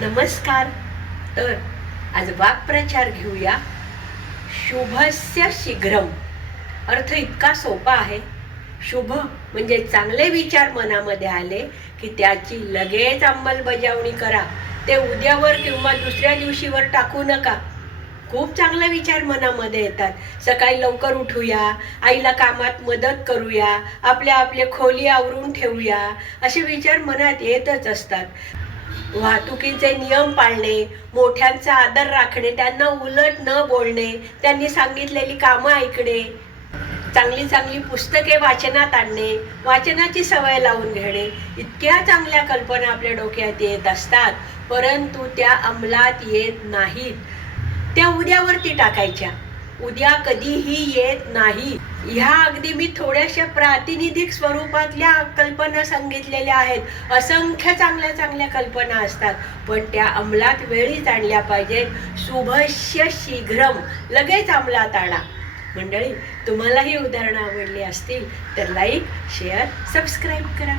नमस्कार. तर आज वाक्प्रचार घेऊया. शुभस्य शीघ्रम अर्थ इतका सोपा आहे. शुभ म्हणजे चांगले विचार मनामध्ये आले की त्याची लगेच अंमलबजावणी करा. ते उद्यावर किंवा दुसऱ्या दिवशीवर टाकू नका. खूप चांगले विचार मनामध्ये येतात. सकाळी लवकर उठूया आईला कामात मदत करूया आपल्या आपले खोली आवरून ठेवूया असे विचार मनात येतच असतात. वाहतुकीचे नियम पाळणे मोठ्यांचा आदर राखणे त्यांना उलट न बोलणे त्यांनी सांगितलेली कामं ऐकणे चांगली चांगली पुस्तके वाचनात आणणे वाचनाची सवय लावून घेणे इतक्या चांगल्या कल्पना आपल्या डोक्यात येत असतात परंतु त्या अंमलात येत नाहीत. त्या उद्यावरती टाकायच्या. उद्या कधीही येत नाही. ह्या अगदी मी थोड्याशा प्रातिनिधिक स्वरूपातल्या कल्पना सांगितलेल्या आहेत. असंख्य चांगल्या चांगल्या कल्पना असतात पण त्या अंमलात वेळीच आणल्या पाहिजेत. शुभस्य शीघ्रम लगेच अंमलात आणा. मंडळी तुम्हालाही उदाहरणं आवडली असतील तर लाईक शेअर सबस्क्राईब करा.